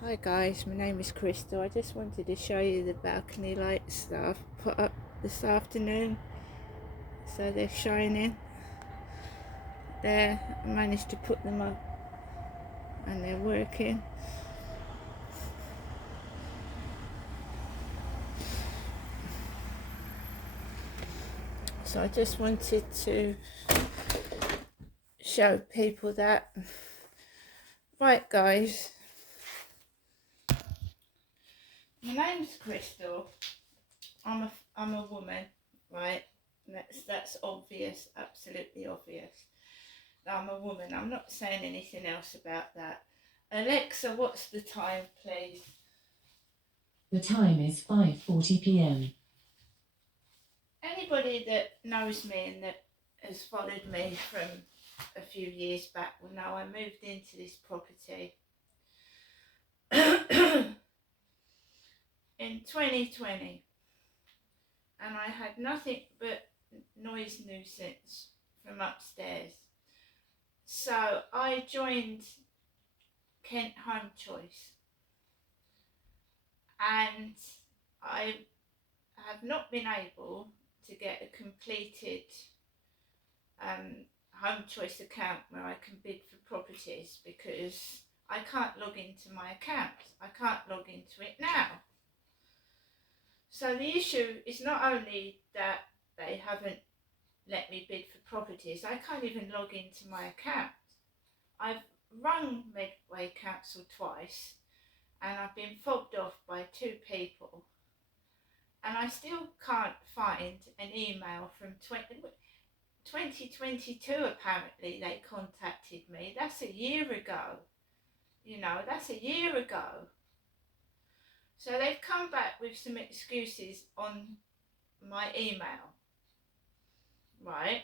Hi guys, my name is Crystal. I just wanted to show you the balcony lights that I've put up this afternoon. So they're shining. There, I managed to put them up and they're working. So I just wanted to show people that. Right guys, my name's Crystal. I'm a woman, right? That's obvious, absolutely obvious. I'm a woman. I'm not saying anything else about that. Alexa, what's the time, please? The time is 5:40 p.m. Anybody that knows me and that has followed me from a few years back will know I moved into this property in 2020, and I had nothing but noise nuisance from upstairs. So I joined Kent Home Choice, and I have not been able to get a completed home choice account where I can bid for properties because I can't log into my account. I can't log into it now. So the issue is not only that they haven't let me bid for properties, I can't even log into my account. I've rung Medway Council twice and I've been fobbed off by two people, and I still can't find an email from 2022. Apparently they contacted me. That's a year ago. That's a year ago. So they've come back with some excuses on my email, right?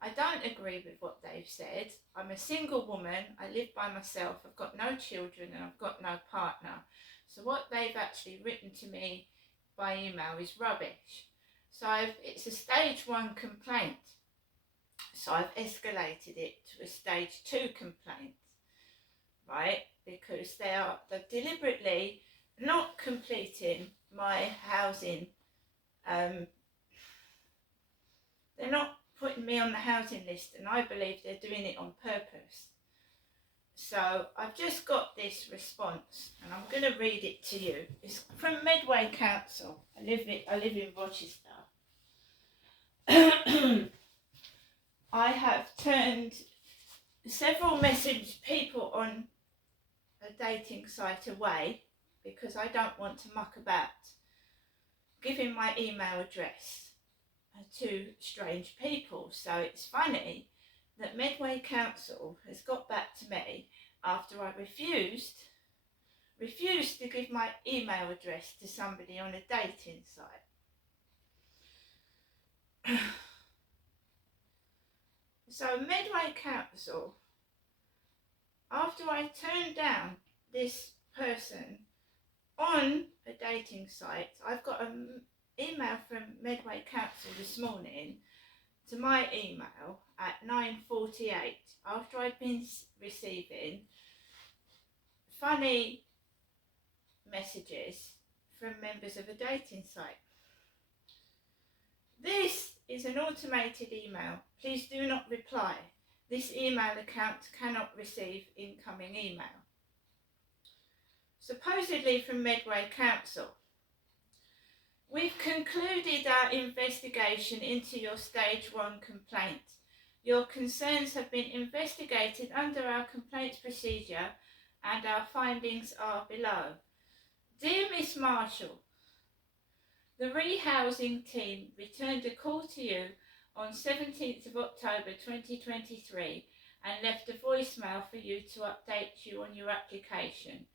I don't agree with what they've said. I'm a single woman, I live by myself, I've got no children and I've got no partner. So what they've actually written to me by email is rubbish. So it's a stage 1 complaint. So I've escalated it to a stage 2 complaint, right? Because they're deliberately not completing my housing. They're not putting me on the housing list, and I believe they're doing it on purpose. So I've just got this response, and I'm going to read it to you. It's from Medway Council. I live in Rochester. I have turned several message people on a dating site away because I don't want to muck about giving my email address to strange people. So it's funny that Medway Council has got back to me after I refused to give my email address to somebody on a dating site. So Medway Council, after I turned down this person on a dating site, I've got an email from Medway Council this morning to my email at 9:48 after I've been receiving funny messages from members of a dating site. This is an automated email. Please do not reply. This email account cannot receive incoming email. Supposedly from Medway Council. We've concluded our investigation into your stage 1 complaint. Your concerns have been investigated under our complaints procedure and our findings are below. Dear Miss Marshall, the rehousing team returned a call to you on 17th of October 2023 and left a voicemail for you to update you on your application.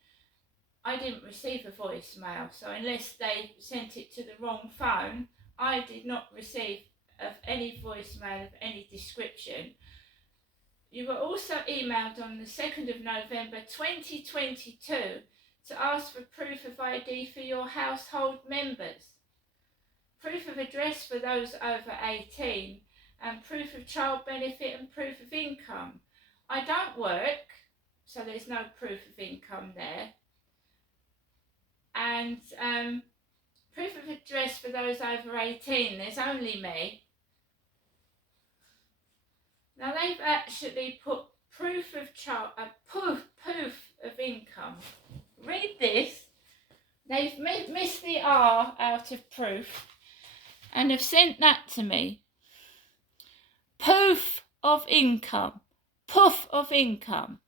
I didn't receive a voicemail, so unless they sent it to the wrong phone, I did not receive any voicemail of any description. You were also emailed on the 2nd of November 2022 to ask for proof of ID for your household members, proof of address for those over 18, and proof of child benefit and proof of income. I don't work. so there's no proof of income there. And proof of address for those over 18, there's only me. Now they've actually put proof of poof of income. Read this. They've missed the R out of proof and have sent that to me. Poof of income. Poof of income.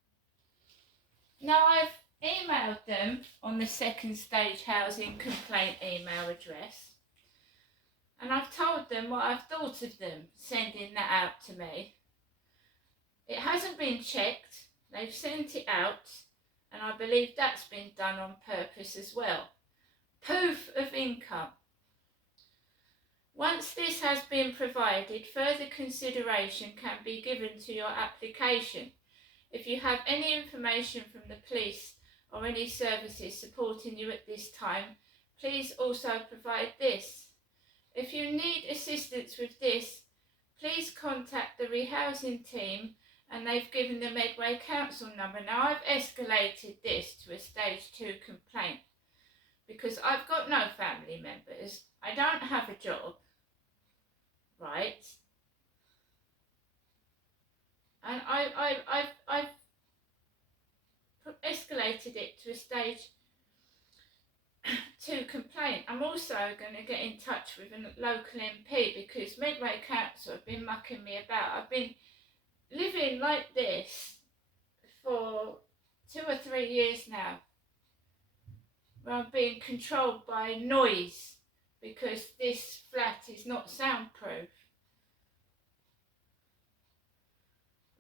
Now I've emailed them on the second stage housing complaint email address, and I've told them what I've thought of them sending that out to me. It hasn't been checked. They've sent it out, and I believe that's been done on purpose as well. Poof of income. Once this has been provided, further consideration can be given to your application. If you have any information from the police or any services supporting you at this time, please also provide this. If you need assistance with this, please contact the rehousing team, and they've given the Medway Council number. Now I've escalated this to a stage 2 complaint because I've got no family members, I don't have a job, right? And I've escalated it to a stage 2 complaint. I'm also going to get in touch with a local MP because Medway Council have been mucking me about. I've been living like this for 2 or 3 years now, where I'm being controlled by noise because this flat is not soundproof.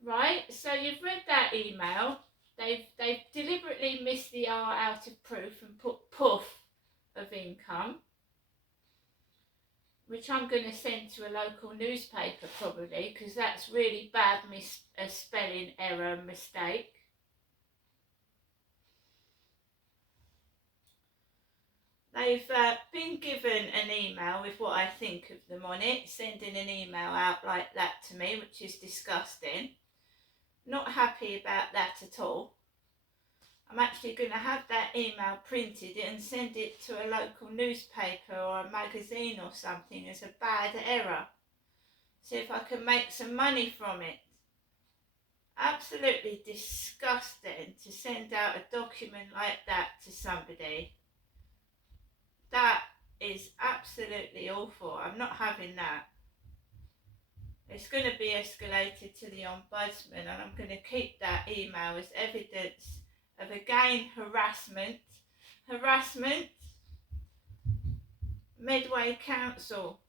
Right, so you've read that email. They've deliberately missed the R out of proof and put poof of income, which I'm going to send to a local newspaper probably, because that's really bad spelling error mistake. They've been given an email with what I think of them on it, sending an email out like that to me, which is disgusting. Not happy about that at all. I'm actually going to have that email printed and send it to a local newspaper or a magazine or something as a bad error. See if I can make some money from it. Absolutely disgusting to send out a document like that to somebody. That is absolutely awful. I'm not having that. It's going to be escalated to the Ombudsman, and I'm going to keep that email as evidence of, again, harassment. Medway Council.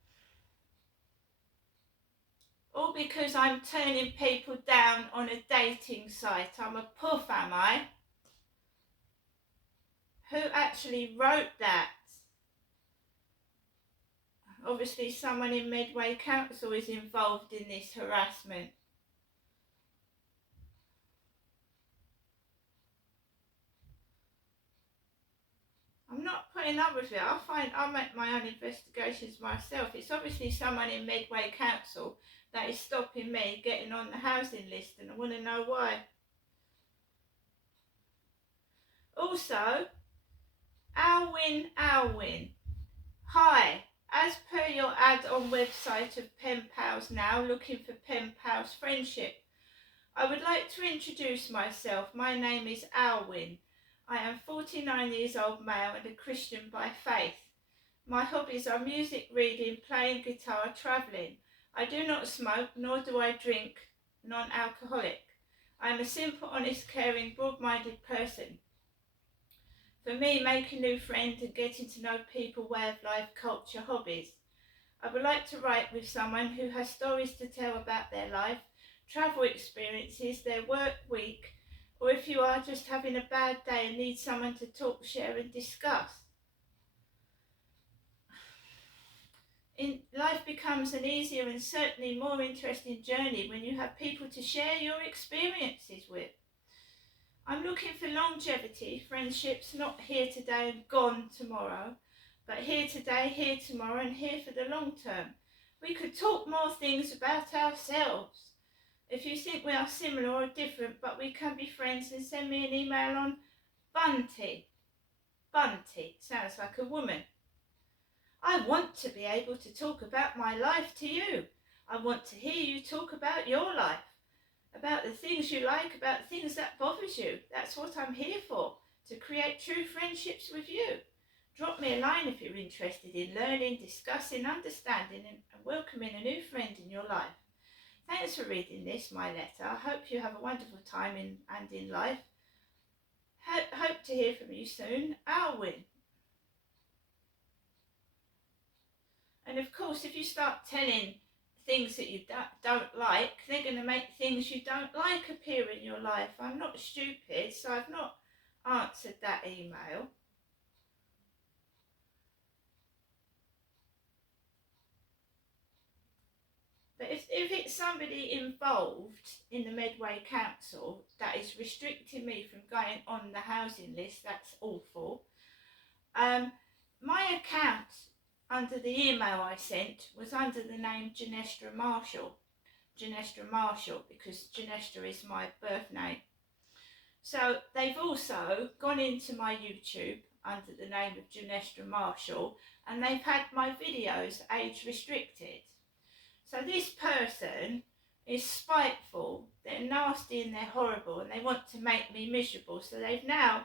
All because I'm turning people down on a dating site. I'm a poof, am I? Who actually wrote that? Obviously someone in Medway Council is involved in this harassment. I'm not putting up with it. I'll make my own investigations myself. It's obviously someone in Medway Council that is stopping me getting on the housing list, and I want to know why. Also, Alwyn. Hi. As per your add-on website of Pen Pals Now, looking for Pen Pals Friendship, I would like to introduce myself. My name is Alwyn. I am 49 years old, male and a Christian by faith. My hobbies are music, reading, playing guitar, travelling. I do not smoke, nor do I drink non-alcoholic. I am a simple, honest, caring, broad-minded person. For me, making new friends and getting to know people, way of life, culture, hobbies. I would like to write with someone who has stories to tell about their life, travel experiences, their work week, or if you are just having a bad day and need someone to talk, share and discuss. Life becomes an easier and certainly more interesting journey when you have people to share your experiences with. I'm looking for longevity, friendships not here today and gone tomorrow, but here today, here tomorrow and here for the long term. We could talk more things about ourselves. if you think we are similar or different, but we can be friends, then send me an email on Bunty. Bunty sounds like a woman. I want to be able to talk about my life to you. I want to hear you talk about your life, about the things you like, about the things that bothers you. That's what I'm here for, to create true friendships with you. Drop me a line if you're interested in learning, discussing, understanding and welcoming a new friend in your life. Thanks for reading this, my letter. I hope you have a wonderful time in life. Hope to hear from you soon. Alwyn. And of course, if you start telling things that you don't like, they're going to make things you don't like appear in your life. I'm not stupid, so I've not answered that email. But if it's somebody involved in the Medway Council that is restricting me from going on the housing list, that's awful. My account under the email I sent was under the name Janestra Marshall. Janestra Marshall, because Janestra is my birth name. So they've also gone into my YouTube under the name of Janestra Marshall, and they've had my videos age restricted. So this person is spiteful, they're nasty and they're horrible, and they want to make me miserable. So they've now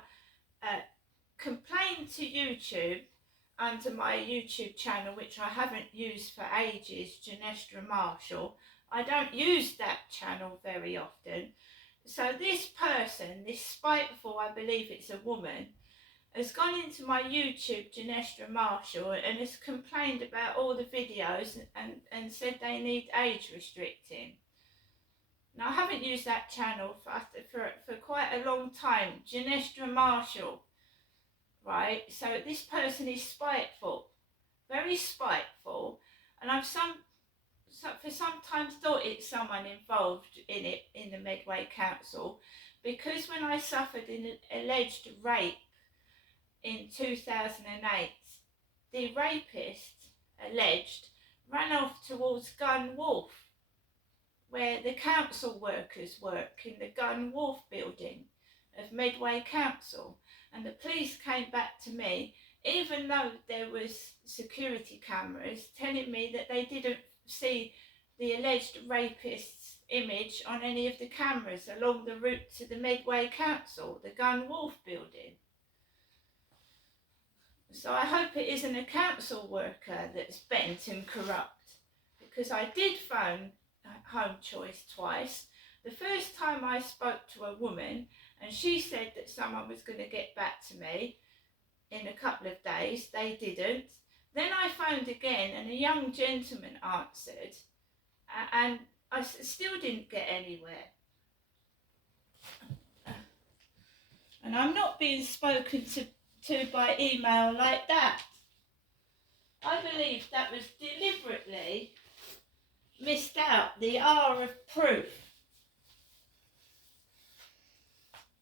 complained to YouTube under my YouTube channel, which I haven't used for ages, Janestra Marshall. I don't use that channel very often. So this person, this spiteful, I believe it's a woman, has gone into my YouTube, Janestra Marshall, and has complained about all the videos and said they need age restricting. Now, I haven't used that channel for quite a long time, Janestra Marshall, right? So this person is spiteful, very spiteful, and I've for sometimes thought it's someone involved in it, in the Medway Council, because when I suffered an alleged rape in 2008, the rapist, alleged, ran off towards Gun Wharf, where the council workers work in the Gun Wharf building of Medway Council, and the police came back to me, even though there was security cameras telling me that they didn't see the alleged rapist's image on any of the cameras along the route to the Medway Council, the Gun Wharf building. So I hope it isn't a council worker that's bent and corrupt, because I did phone Home Choice twice. The first time I spoke to a woman and she said that someone was going to get back to me in a couple of days. They didn't. Then I phoned again and a young gentleman answered, and I still didn't get anywhere. And I'm not being spoken to by email like that. I believe that was deliberately missed out, the R of proof.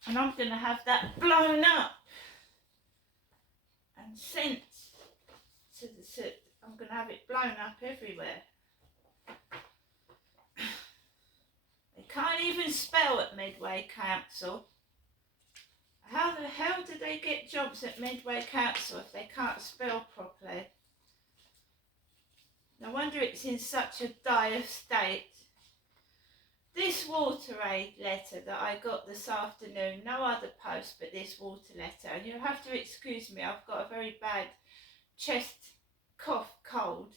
And I'm going to have that blown up and sent to the... I'm going to have it blown up everywhere. They can't even spell at Medway Council. How the hell do they get jobs at Medway Council if they can't spell properly? No wonder it's in such a dire state. This water aid letter that I got this afternoon, no other post but this water letter, and you'll have to excuse me, I've got a very bad chest cough cold.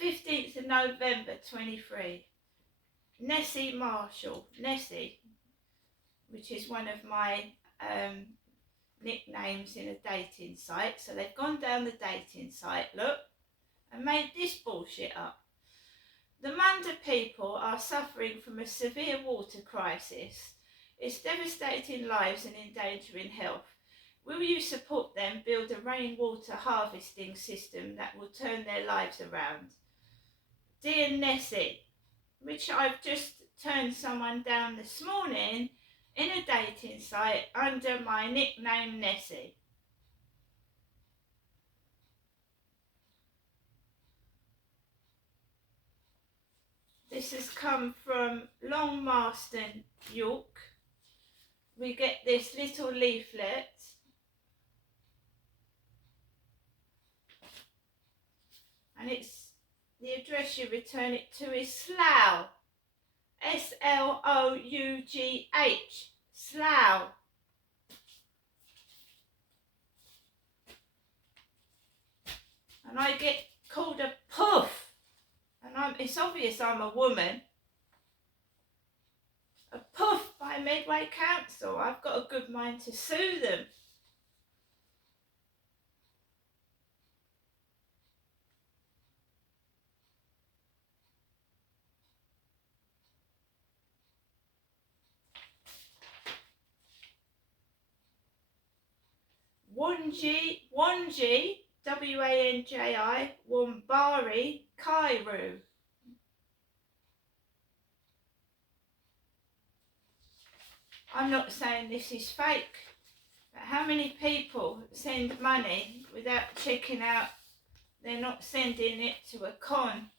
15th of November 23. Nessie Marshall, Nessie, which is one of my nicknames in a dating site. So they've gone down the dating site, look, and made this bullshit up. The Munda people are suffering from a severe water crisis. It's devastating lives and endangering health. Will you support them build a rainwater harvesting system that will turn their lives around? Dear Nessie, which I've just turned someone down this morning in a dating site under my nickname Nessie. This has come from Long Marston, York. We get this little leaflet. And it's the address you return it to is Slough. S-L-O-U-G-H. Slough. And I get called a poof. And it's obvious I'm a woman. A poof by Medway Council. I've got a good mind to sue them. Wanji, W-A-N-J-I, Wambari, Kairu. I'm not saying this is fake, but how many people send money without checking out they're not sending it to a con?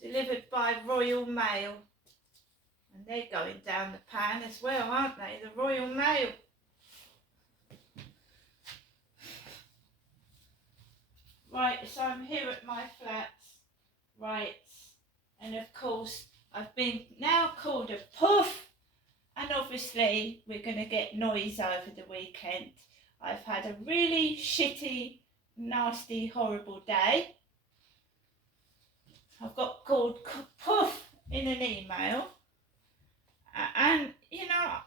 Delivered by Royal Mail. And they're going down the pan as well, aren't they? The Royal Mail. Right, so I'm here at my flat. Right. And of course, I've been now called a poof. And obviously, we're going to get noise over the weekend. I've had a really shitty, nasty, horrible day. I've got called poof in an email. And, you know,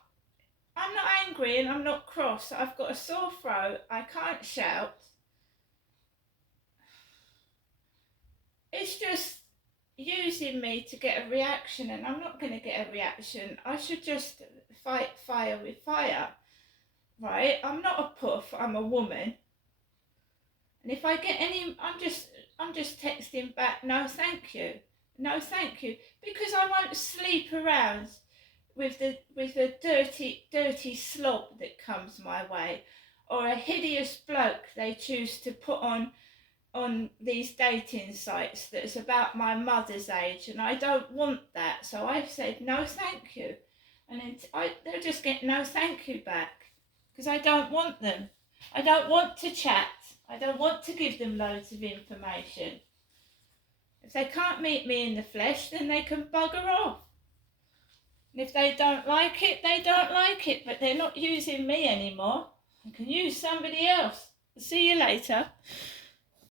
I'm not angry and I'm not cross. I've got a sore throat. I can't shout. It's just using me to get a reaction, and I'm not going to get a reaction. I should just fight fire with fire, right? I'm not a poof. I'm a woman. And if I get any, I'm just texting back, no thank you, no thank you, because I won't sleep around with the dirty slob that comes my way, or a hideous bloke they choose to put on these dating sites that's about my mother's age, and I don't want that. So I've said no thank you, and they'll just get no thank you back, because I don't want them. I don't want to chat. I don't want to give them loads of information. If they can't meet me in the flesh, then they can bugger off. And if they don't like it, they don't like it, but they're not using me anymore. I can use somebody else. See you later.